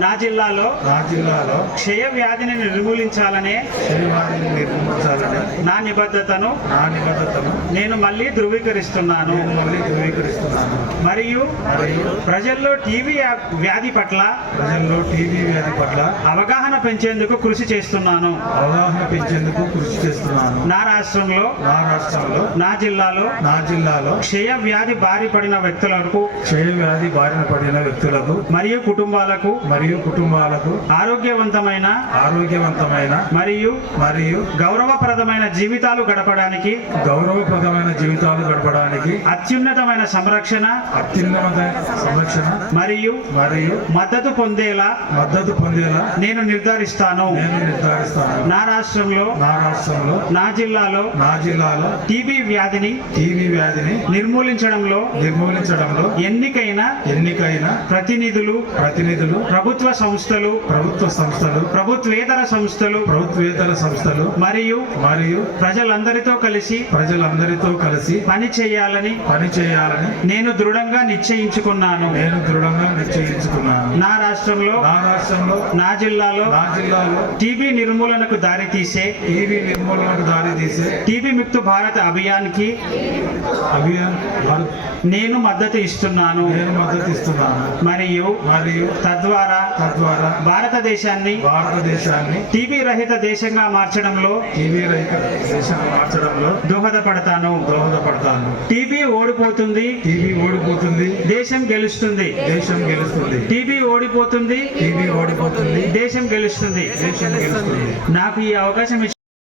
నా జిల్లాలో నా జిల్లాలో క్షయ వ్యాధిని నిర్మూలించాలనే నా నిబద్ధతను నా నిబద్ధతను నేను మళ్ళీ ధృవీకరిస్తున్నాను. నేను మళ్ళీ ధృవీకరిస్తున్నాను. మరియు మరియు ప్రజల్లో టీవీ వ్యాధి పట్ల ప్రజల్లో టీవీ వ్యాధి పట్ల అవగాహన పెంచేందుకు కృషి చేస్తున్నాను. అవగాహన పెంచేందుకు కృషి చేస్తున్నాను. నా రాష్ట్రంలో నా రాష్ట్రంలో నా జిల్లాలో నా జిల్లాలో క్షయ వ్యాధి బారి పడిన వ్యక్తులకు క్షయ వ్యాధి బారిన పడిన వ్యక్తులకు మరియు కుటుంబాలకు మరియు కుటుంబాలకు ఆరోగ్యవంతమైన ఆరోగ్యవంతమైన మరియు మరియు గౌరవప్రదమైన జీవితాలు గడపడానికి గౌరవప్రదమైన జీవితాలు గడపడానికి అత్యున్నతమైన సంరక్షణ అత్యున్నతమైన సంరక్షణ మరియు మరియు మద్దతు పొందేలా మద్దతు పొందేలా నేను నిర్ధారిస్తాను. నేను నిర్ధారిస్తాను. నా రాష్ట్రంలో నా రాష్ట్రంలో నా జిల్లాలో నా జిల్లాలో టీబీ వ్యాధిని టీవీ వ్యాధిని నిర్మూలించడంలో నిర్మూలించడంలో ఎన్నికైన ఎన్నికైన ప్రతినిధులు ప్రతినిధులు ప్రభుత్వ సంస్థలు ప్రభుత్వ సంస్థలు ప్రభుత్వేతర సంస్థలు ప్రభుత్వేతర సంస్థలు మరియు మరియు ప్రజలందరితో కలిసి ప్రజలందరితో కలిసి పని చేయాలని పని చేయాలని నేను దృఢంగా నిశ్చయించుకున్నాను. నేను దృఢంగా నిశ్చయించుకున్నాను. నా రాష్ట్రంలో నా రాష్ట్రంలో నా జిల్లాలో నా జిల్లాలో టీబీ నిర్మూలనకు దారితీసే టీవీ నిర్మూలనకు దారి తీసే టీబీ ముక్త భారత్ అభియాన్ భారత్ నేను మద్దతు ఇస్తున్నాను. నేను మద్దతు ఇస్తున్నాను. మరియు మరియు తద్వారా తద్వారా భారతదేశాన్ని భారతదేశాన్ని టీబీ రహిత దేశంగా మార్చడంలో టీవీ రహిత దేశంగా మార్చడంలో దోహదపడతాను. దోహదపడతాను. టీబీ ఓడిపోతుంది. టీవీ ఓడిపోతుంది. దేశం గెలుస్తుంది. దేశం గెలుస్తుంది. టీబీ ఓడిపోతుంది. టీవీ ఓడిపోతుంది. దేశం గెలుస్తుంది. దేశం గెలుస్తుంది. నాకు ఈ అవకాశం